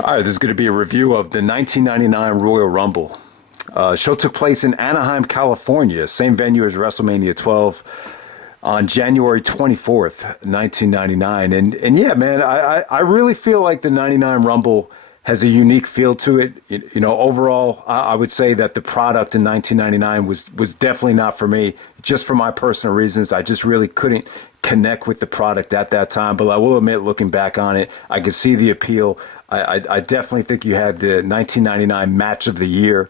All right, this is going to be a review of the 1999 Royal Rumble. Show took place in Anaheim, California, same venue as WrestleMania 12 on January 24th, 1999. And yeah, man, I really feel like the 99 Rumble has a unique feel to it. Overall, I would say that the product in 1999 was definitely not for me, just for my personal reasons. I just really couldn't connect with the product at that time. But I will admit, looking back on it, I could see the appeal. I definitely think you had the 1999 match of the year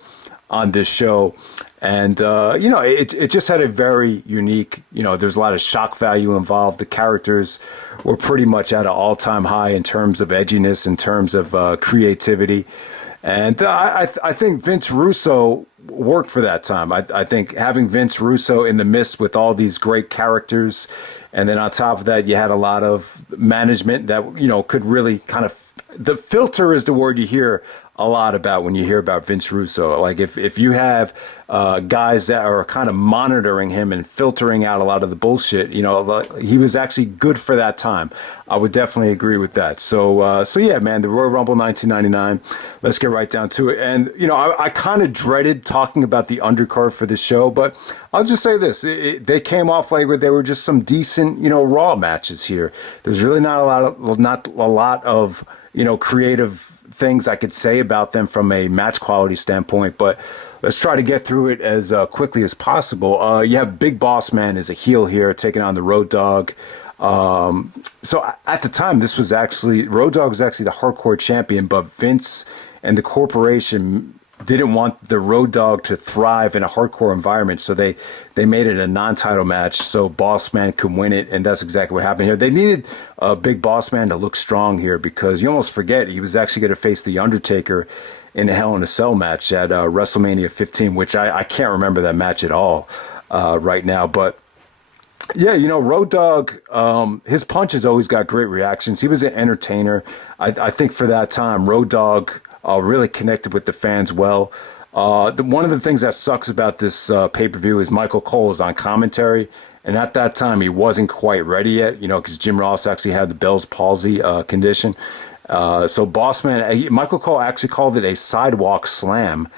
on this show. And, it just had a very unique, there's a lot of shock value involved. The characters were pretty much at an all-time high in terms of edginess, in terms of creativity. And I think Vince Russo worked for that time. I think having Vince Russo in the midst with all these great characters, and then on top of that, you had a lot of management that, could really kind of, the filter is the word you hear a lot about when you hear about Vince Russo. Like if you have guys that are kind of monitoring him and filtering out a lot of the bullshit, he was actually good for that time. I would definitely agree with that. So yeah, man, the Royal Rumble 1999. Let's get right down to it. And I kind of dreaded talking about the undercard for the show, but I'll just say this: they came off like they were just some decent, Raw matches here. There's really not a lot of creative things I could say about them from a match quality standpoint, but let's try to get through it as quickly as possible. You have Big Bossman as a heel here, taking on the Road Dogg. So at the time, Road Dogg was actually the hardcore champion, but Vince and the corporation didn't want the Road Dogg to thrive in a hardcore environment, so they made it a non-title match so Bossman could win it, and that's exactly what happened here. They needed Big Bossman to look strong here because you almost forget he was actually going to face The Undertaker in a Hell in a Cell match at WrestleMania 15, which I can't remember that match at all right now, but yeah, Road Dogg, his punches always got great reactions. He was an entertainer. I think for that time, Road Dogg really connected with the fans well. One of the things that sucks about this pay-per-view is Michael Cole is on commentary, and at that time he wasn't quite ready yet, because Jim Ross actually had the Bell's palsy condition. So Bossman, Michael Cole actually called it a sidewalk slam.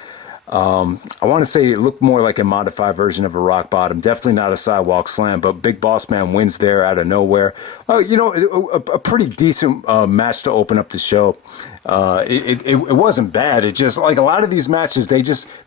I want to say it looked more like a modified version of a rock bottom. Definitely not a sidewalk slam, but Big Bossman wins there out of nowhere. A pretty decent match to open up the show. It wasn't bad. It just, like a lot of these matches,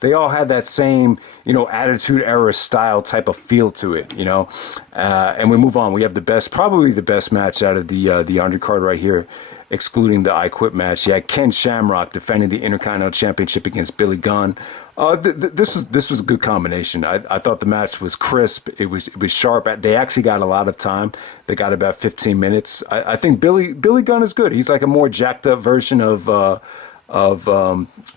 they all had that same, Attitude Era style type of feel to it, and we move on. We have probably the best match out of the undercard right here, excluding the I Quit match. You had Ken Shamrock defending the Intercontinental Championship against Billy Gunn. This was a good combination. I thought the match was crisp. It was sharp. They actually got a lot of time. They got about 15 minutes. I think Billy Gunn is good. He's like a more jacked up version of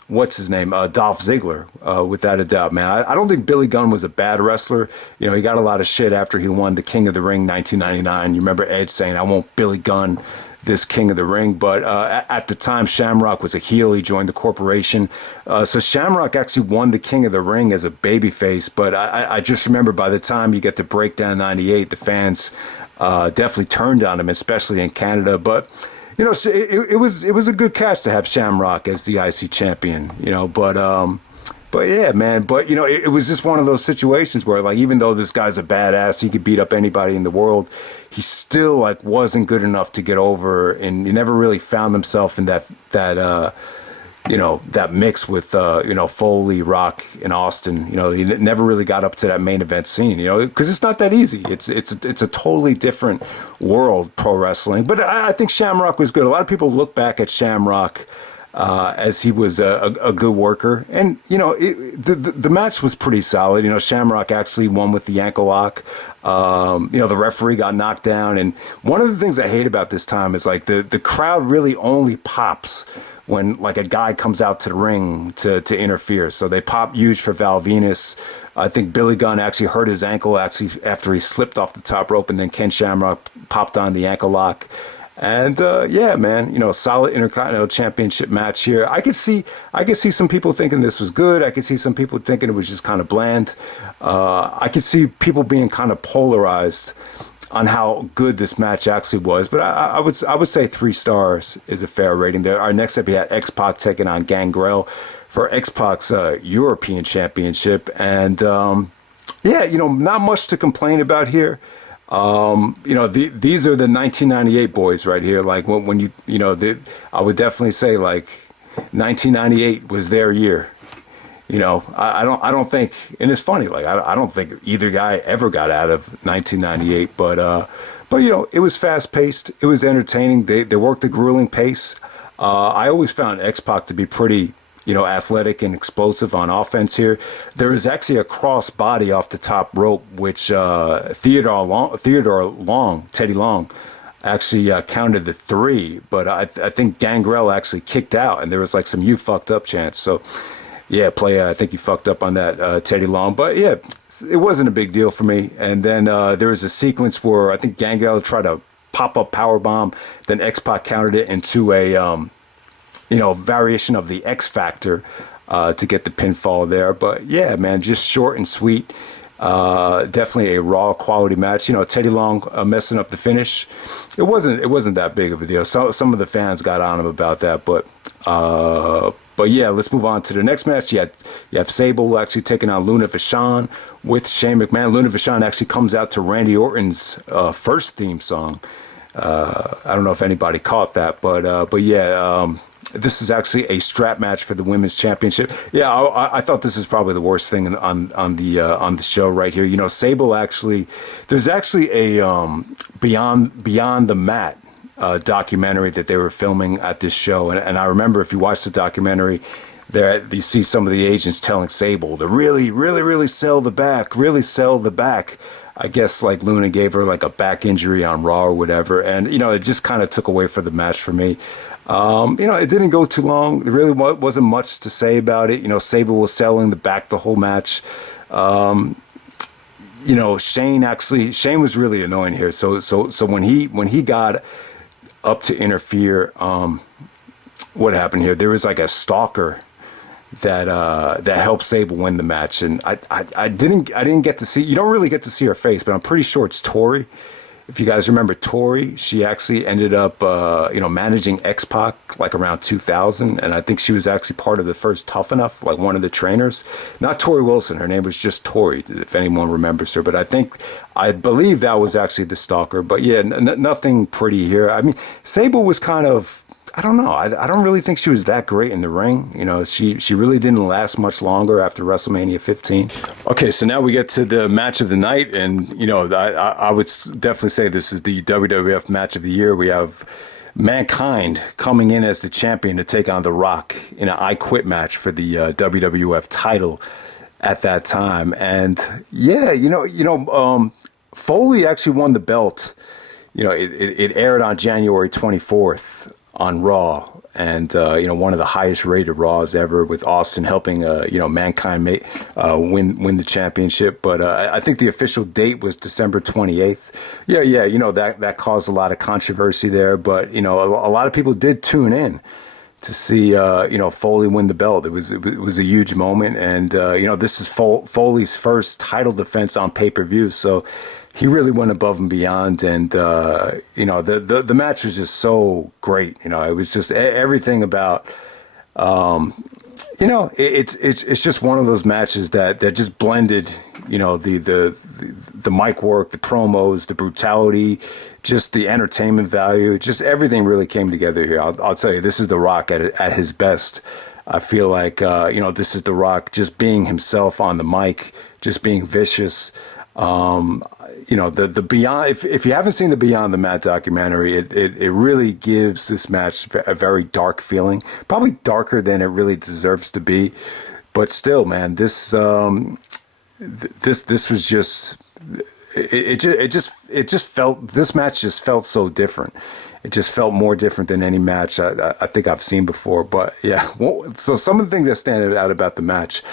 what's his name, Dolph Ziggler, without a doubt, man. I don't think Billy Gunn was a bad wrestler. He got a lot of shit after he won the King of the Ring 1999. You remember Edge saying, "I want Billy Gunn, this King of the Ring," but at the time, Shamrock was a heel. He joined the corporation. So Shamrock actually won the King of the Ring as a babyface, but I just remember by the time you get to Breakdown 98, the fans definitely turned on him, especially in Canada. But, it was a good catch to have Shamrock as the IC champion, But yeah, man. But it was just one of those situations where, like, even though this guy's a badass, he could beat up anybody in the world, he still wasn't good enough to get over, and he never really found himself in that mix with Foley, Rock, and Austin. He never really got up to that main event scene. Because it's not that easy. It's a totally different world, pro wrestling. But I think Shamrock was good. A lot of people look back at Shamrock as he was a good worker. And, the match was pretty solid. Shamrock actually won with the ankle lock. The referee got knocked down. And one of the things I hate about this time is, like, the crowd really only pops when, like, a guy comes out to the ring to interfere. So they pop huge for Val Venus. I think Billy Gunn actually hurt his ankle after he slipped off the top rope, and then Ken Shamrock popped on the ankle lock. And yeah, man, solid Intercontinental Championship match here. I could see some people thinking this was good. I could see some people thinking it was just kind of bland. I could see people being kind of polarized how good this match actually was, but I would say 3 stars is a fair rating there. Our next up, we had X-Pac taking on Gangrel for X-Pac's European Championship, and yeah, not much to complain about here. These are the 1998 boys right here. Like when I would definitely say like 1998 was their year. I don't think, and it's funny, like I don't think either guy ever got out of 1998, but it was fast paced, it was entertaining. They worked a grueling pace. I always found X-Pac to be pretty, athletic and explosive on offense here. There was actually a cross body off the top rope, which Teddy Long, actually counted the 3, but I think Gangrel actually kicked out, and there was like some "you fucked up" chants. So. Yeah, player, I think you fucked up on that, Teddy Long. But yeah, it wasn't a big deal for me. And then there was a sequence where I think Gangrel tried to pop up powerbomb. Then X-Pac countered it into a, variation of the X Factor to get the pinfall there. But yeah, man, just short and sweet. Definitely a raw quality match. Teddy Long messing up the finish. It wasn't that big of a deal. So some of the fans got on him about that, but yeah, let's move on to the next match. You have Sable actually taking on Luna Vachon with Shane McMahon. Luna Vachon actually comes out to Randy Orton's first theme song. I don't know if anybody caught that, but yeah, this is actually a strap match for the women's championship. Yeah, I thought this is probably the worst thing on the show right here. Sable actually, there's actually a Beyond the Mat documentary that they were filming at this show, and I remember, if you watch the documentary, there you see some of the agents telling Sable to really sell the back. I guess like Luna gave her like a back injury on Raw or whatever, and it just kind of took away from the match for me. It didn't go too long. There really wasn't much to say about it. Sable was selling the back the whole match. Shane was really annoying here. So when he got up to interfere, what happened here? There was like a stalker that helped Sable win the match, and I didn't get to see. You don't really get to see her face, but I'm pretty sure it's Tori. If you guys remember Tori, she actually ended up managing X-Pac like around 2000, and I think she was actually part of the first Tough Enough, like one of the trainers. Not Tori Wilson, her name was just Tori, if anyone remembers her. But I believe that was actually the stalker. But yeah, nothing pretty here. I mean, Sable was kind of, I don't know. I don't really think she was that great in the ring. She really didn't last much longer after WrestleMania 15. Okay, so now we get to the match of the night, and I would definitely say this is the WWF match of the year. We have Mankind coming in as the champion to take on The Rock in an I Quit match for the WWF title at that time. And yeah, Foley actually won the belt. It aired on January 24th. On Raw, and one of the highest rated Raws ever, with Austin helping Mankind win the championship. But I think the official date was December 28th. Yeah, that caused a lot of controversy there, but a lot of people did tune in to see Foley win the belt. It was a huge moment, and this is Foley's first title defense on pay-per-view, so he really went above and beyond, and the match was just so great. It was just everything about. It's just one of those matches that just blended. The mic work, the promos, the brutality, just the entertainment value, just everything really came together here. I'll tell you, this is The Rock at his best. I feel like this is The Rock just being himself on the mic, just being vicious. The Beyond, if you haven't seen the Beyond the Mat documentary, it really gives this match a very dark feeling, probably darker than it really deserves to be, but still, man, this was just, this match just felt so different. It just felt more different than any match I think I've seen before. But yeah, so some of the things that stand out about the match,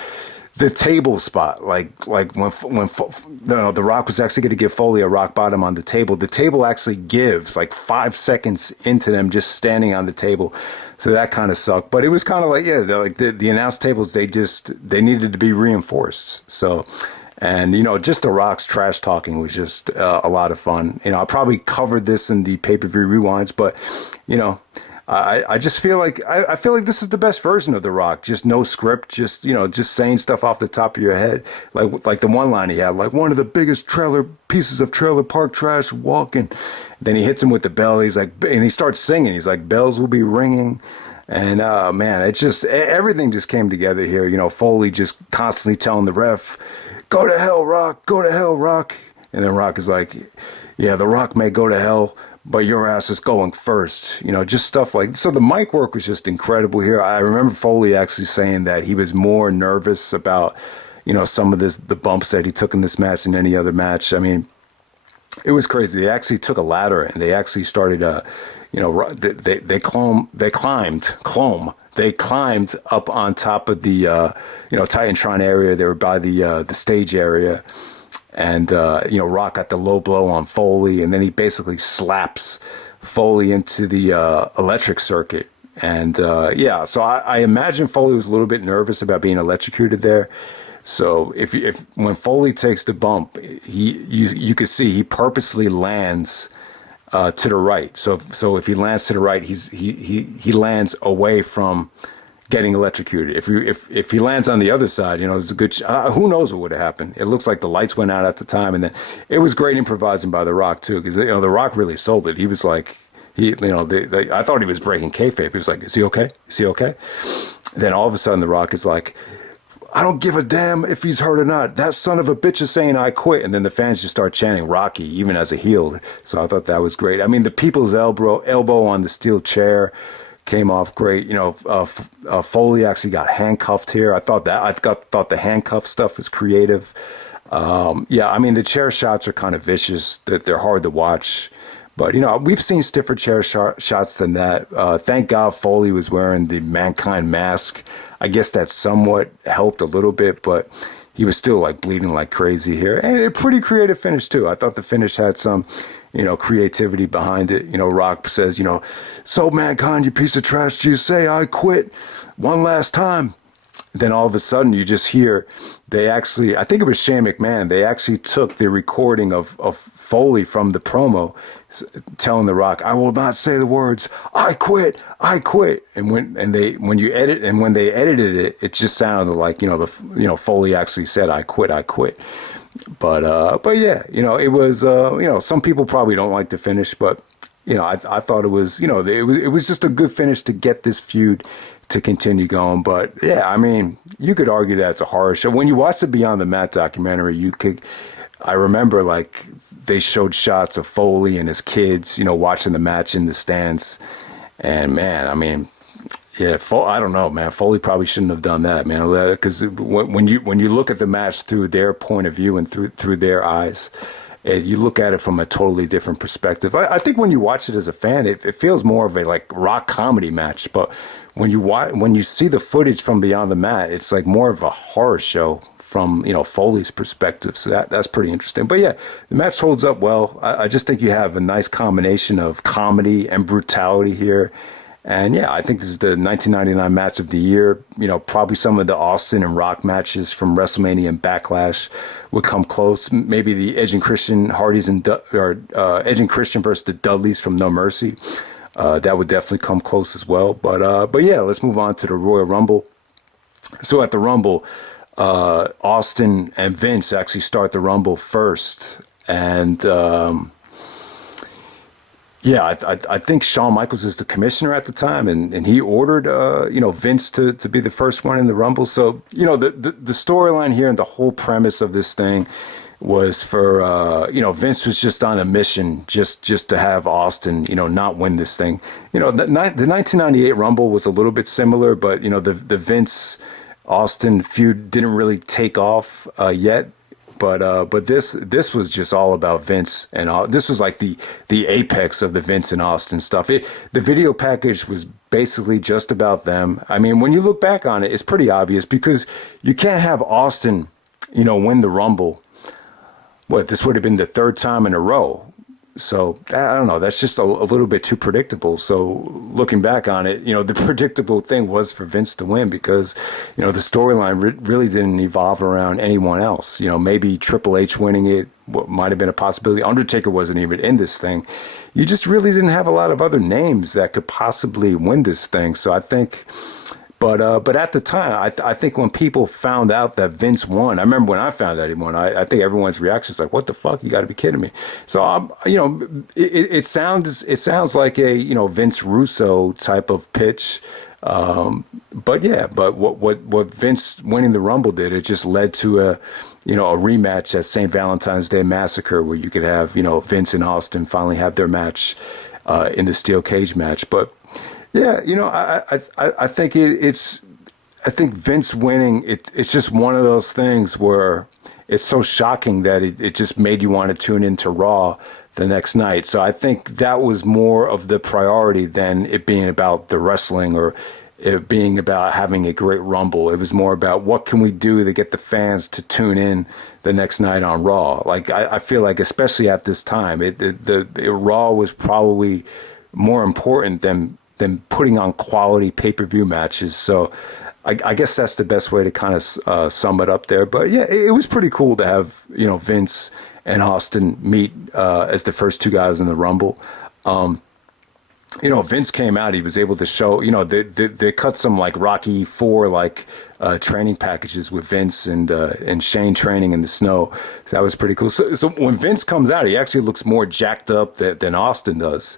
the table spot, like when The Rock was actually going to give Foley a rock bottom on the table. The table actually gives like 5 seconds into them just standing on the table. So that kind of sucked. But it was kind of like, yeah, like the announced tables, they needed to be reinforced. So, And, you know, just The Rock's trash talking was just a lot of fun. You know, I probably covered this in the pay-per-view rewinds, but, you know, I just feel like I feel like this is the best version of The Rock. Just no script, just, you know, just saying stuff off the top of your head. Like the one line he had, like one of the biggest pieces of trailer park trash walking. Then he hits him with the bell. He's like, and he starts singing. He's like, bells will be ringing. And man, it just everything just came together here. You know, Foley just constantly telling the ref, "Go to hell, Rock. Go to hell, Rock." And then Rock is like, "Yeah, The Rock may go to hell, but your ass is going first." You know, just stuff like so. The mic work was just incredible here. I remember Foley actually saying that he was more nervous about, you know, some of the bumps that he took in this match than any other match. I mean, it was crazy. They actually took a ladder and they actually started you know, they climbed up on top of the you know, Titantron area. They were by the stage area, and you know, Rock got the low blow on Foley, and then he basically slaps Foley into the electric circuit. And yeah, so I imagine Foley was a little bit nervous about being electrocuted there. So if when Foley takes the bump, you could see he purposely lands to the right. So if he lands to the right, he lands away from getting electrocuted. If he lands on the other side, you know, there's a good who knows what would have happened. It looks like the lights went out at the time, and then it was great improvising by The Rock too, because, you know, The Rock really sold it. He was like, you know, I thought he was breaking kayfabe. He was like, "Is he okay? Is he okay?" Then all of a sudden, The Rock is like, "I don't give a damn if he's hurt or not. That son of a bitch is saying I quit." And then the fans just start chanting Rocky, even as a heel. So I thought that was great. I mean, the people's elbow on the steel chair came off great. You know, Foley actually got handcuffed here. I thought the handcuff stuff was creative. Yeah, I mean, the chair shots are kind of vicious. They're hard to watch. But, you know, we've seen stiffer chair shots than that. Thank God Foley was wearing the Mankind mask. I guess that somewhat helped a little bit, but he was still like bleeding like crazy here. And a pretty creative finish too. I thought the finish had some, you know, creativity behind it. You know, Rock says, you know, "So Mankind, you piece of trash, do you say I quit one last time?" Then all of a sudden you just hear they actually, I think it was Shane McMahon, they actually took the recording of Foley from the promo telling The Rock, "I will not say the words, I quit, I quit." And when they edited it, it just sounded like, you know, Foley actually said, "I quit, I quit." But yeah, you know, it was, you know, some people probably don't like the finish, but, you know, I thought it was, you know, it was just a good finish to get this feud to continue going. But yeah, I mean, you could argue that it's a horror show. When you watch the Beyond the Mat documentary, I remember like they showed shots of Foley and his kids, you know, watching the match in the stands. And man, I mean, yeah, I don't know, man. Foley probably shouldn't have done that, man. Because when you look at the match through their point of view and through their eyes, you look at it from a totally different perspective. I think when you watch it as a fan, it feels more of a like rock comedy match. But when you see the footage from Beyond the Mat, it's like more of a horror show from, you know, Foley's perspective. So that's pretty interesting. But yeah, the match holds up well. I just think you have a nice combination of comedy and brutality here. And yeah, I think this is the 1999 match of the year. You know, probably some of the Austin and Rock matches from WrestleMania and Backlash would come close. Maybe the Edge and Christian Hardys or Edge and Christian versus the Dudleys from No Mercy. That would definitely come close as well. But yeah, let's move on to the Royal Rumble. So at the Rumble, Austin and Vince actually start the Rumble first. And yeah, I think Shawn Michaels is the commissioner at the time, and he ordered you know, Vince to be the first one in the Rumble. So, you know, the storyline here and the whole premise of this thing was for you know, Vince was just on a mission just to have Austin, you know, not win this thing. You know, the 1998 Rumble was a little bit similar, but, you know, the Vince Austin feud didn't really take off yet. But this was just all about Vince, and this was like the apex of the Vince and Austin stuff. The video package was basically just about them. I mean, when you look back on it, it's pretty obvious because you can't have Austin, you know, win the Rumble. What, this would have been the third time in a row. So I don't know. That's just a little bit too predictable. So looking back on it, the predictable thing was for Vince to win because, the storyline really didn't evolve around anyone else. Maybe Triple H winning it might have been a possibility. Undertaker wasn't even in this thing. You just really didn't have a lot of other names that could possibly win this thing. So I think. But at the time, I think when people found out that Vince won, I remember when I found out he won, I think everyone's reaction is like, "What the fuck? You got to be kidding me!" So it sounds like a Vince Russo type of pitch, but what Vince winning the Rumble did, it just led to a rematch at St. Valentine's Day Massacre where you could have Vince and Austin finally have their match in the steel cage match, but. Yeah, I think I think Vince winning, it's just one of those things where it's so shocking that it just made you want to tune into Raw the next night. So I think that was more of the priority than it being about the wrestling or it being about having a great Rumble. It was more about what can we do to get the fans to tune in the next night on Raw. Like I feel like especially at this time, Raw was probably more important than putting on quality pay-per-view matches. So I guess that's the best way to kind of sum it up there. But yeah, it was pretty cool to have, Vince and Austin meet as the first two guys in the Rumble. Vince came out, he was able to show, they cut some like Rocky IV, training packages with Vince and Shane training in the snow. So that was pretty cool. So when Vince comes out, he actually looks more jacked up than Austin does.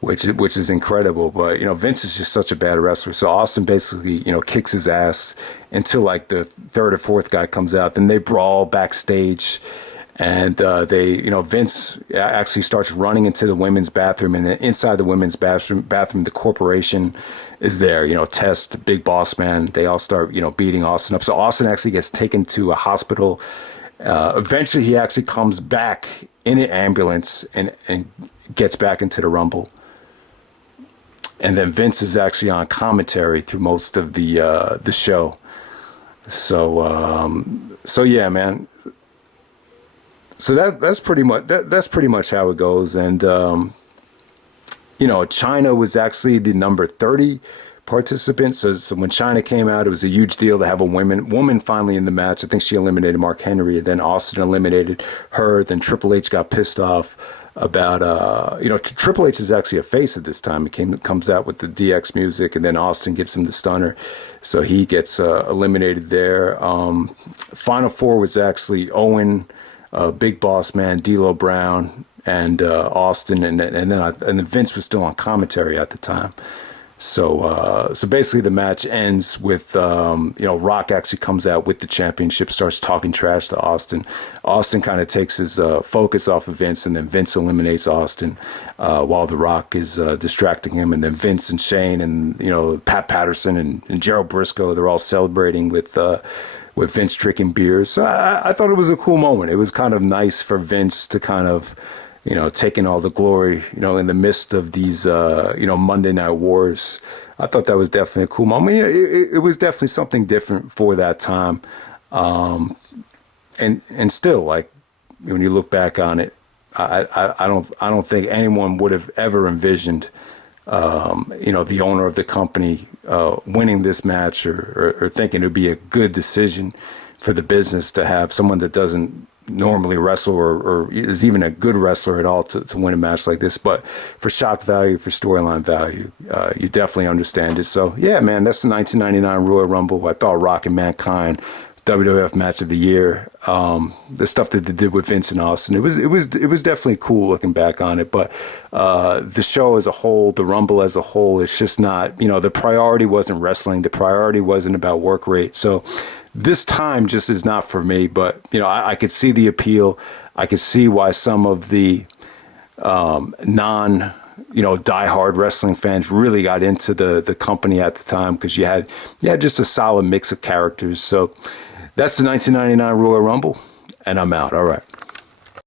Which is incredible, but Vince is just such a bad wrestler. So Austin basically kicks his ass until like the third or fourth guy comes out. Then they brawl backstage, and Vince actually starts running into the women's bathroom, and inside the women's bathroom, the corporation is there. Test, Big Bossman, they all start beating Austin up. So Austin actually gets taken to a hospital. Eventually, he actually comes back in an ambulance and gets back into the Rumble. And then Vince is actually on commentary through most of the show. So yeah, man. So that's pretty much how it goes. And China was actually the number 30 participant. So when China came out, it was a huge deal to have a woman finally in the match. I think she eliminated Mark Henry, and then Austin eliminated her. Then Triple H got pissed off about Triple H is actually a face at this time. It comes out with the DX music, and then Austin gives him the stunner, so he gets eliminated there. Final four was actually Owen, Big Boss Man, D'Lo Brown, and Austin, and then Vince was still on commentary at the time. So basically the match ends with, Rock actually comes out with the championship, starts talking trash to Austin. Austin kind of takes his focus off of Vince, and then Vince eliminates Austin while The Rock is distracting him. And then Vince and Shane and, Pat Patterson and Gerald Briscoe, they're all celebrating with Vince drinking beers. So I thought it was a cool moment. It was kind of nice for Vince to kind of, taking all the glory, in the midst of these, Monday Night Wars. I thought that was definitely a cool moment. It was definitely something different for that time. And still, like, when you look back on it, I don't think anyone would have ever envisioned, the owner of the company, winning this match or thinking it would be a good decision for the business to have someone that doesn't normally wrestle or is even a good wrestler at all to win a match like this. But for shock value, for storyline value, you definitely understand it. So yeah, man, that's the 1999 Royal Rumble. I thought Rock and Mankind, WWF match of the year. The stuff that they did with Vince and Austin, it was definitely cool looking back on it. But the show as a whole, the Rumble as a whole, it's just not, the priority wasn't wrestling. The priority wasn't about work rate. So this time just is not for me, but I could see the appeal. I could see why some of the diehard wrestling fans really got into the company at the time, because you had just a solid mix of characters. So that's the 1999 Royal Rumble, and I'm out. All right.